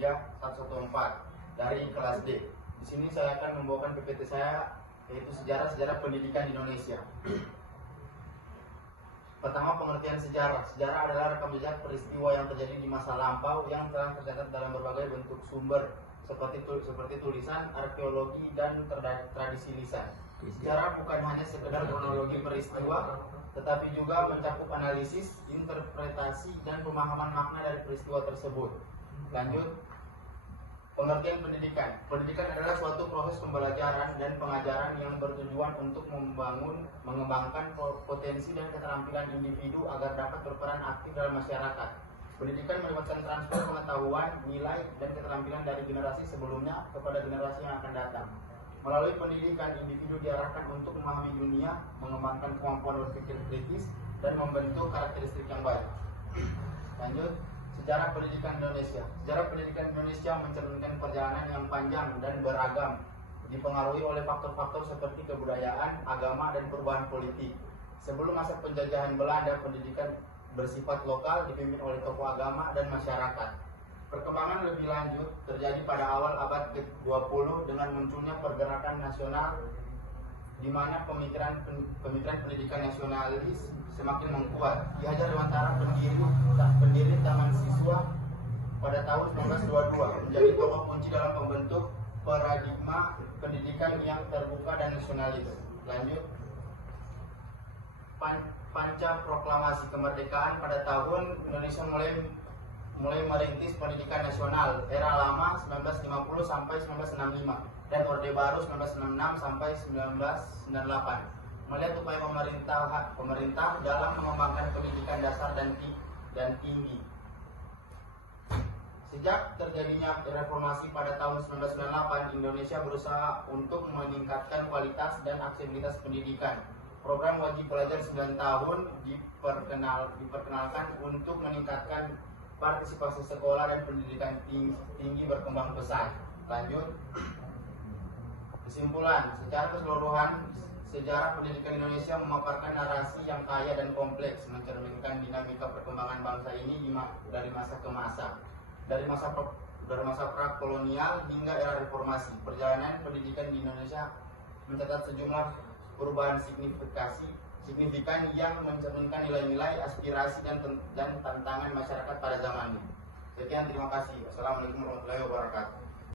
114 dari kelas D. Di sini saya akan membawakan PPT saya, yaitu sejarah pendidikan di Indonesia. Pertama, pengertian sejarah. Sejarah adalah rekam jejak peristiwa yang terjadi di masa lampau yang telah tercatat dalam berbagai bentuk sumber seperti tulisan, arkeologi, dan tradisi lisan. Sejarah bukan hanya sekedar kronologi peristiwa, tetapi juga mencakup analisis, interpretasi, dan pemahaman makna dari peristiwa tersebut. Lanjut, pengertian pendidikan. Pendidikan adalah suatu proses pembelajaran dan pengajaran yang bertujuan untuk mengembangkan potensi dan keterampilan individu agar dapat berperan aktif dalam masyarakat. Pendidikan melibatkan transfer pengetahuan, nilai, dan keterampilan dari generasi sebelumnya kepada generasi yang akan datang. Melalui pendidikan, individu diarahkan untuk memahami dunia, mengembangkan kemampuan berpikir kritis, dan membentuk karakteristik yang baik. Lanjut, sejarah pendidikan Indonesia. Sejarah pendidikan Indonesia mencerminkan perjalanan yang panjang dan beragam, dipengaruhi oleh faktor-faktor seperti kebudayaan, agama, dan perubahan politik. Sebelum masa penjajahan Belanda, pendidikan bersifat lokal dipimpin oleh tokoh agama dan masyarakat. Perkembangan lebih lanjut terjadi pada awal abad ke-20 dengan munculnya pergerakan nasional di mana pemikiran pendidikan nasionalis semakin menguat. Ki Hajar Dewantara, pendiri Taman Siswa pada tahun 1922, menjadi tokoh kunci dalam membentuk paradigma pendidikan yang terbuka dan nasionalis. Lanjut, Pasca proklamasi kemerdekaan pada tahun Indonesia mulai merintis pendidikan nasional era lama 1950 sampai 1965 dan Orde Baru 1966 sampai 1998. Melihat upaya pemerintah dalam mengembangkan pendidikan dasar dan tinggi. Sejak terjadinya reformasi pada tahun 1998, Indonesia berusaha untuk meningkatkan kualitas dan aksesibilitas pendidikan. Program wajib belajar 9 tahun diperkenalkan untuk meningkatkan partisipasi sekolah dan pendidikan tinggi berkembang pesat. Lanjut, kesimpulan. Secara keseluruhan, sejarah pendidikan Indonesia memaparkan narasi yang kaya dan kompleks, mencerminkan dinamika perkembangan bangsa ini dari masa ke masa. Dari masa prakolonial hingga era reformasi, perjalanan pendidikan di Indonesia mencatat sejumlah perubahan signifikan yang mencerminkan nilai-nilai, aspirasi, dan tantangan masyarakat pada zamannya. Sekian, terima kasih. Assalamualaikum warahmatullahi wabarakatuh.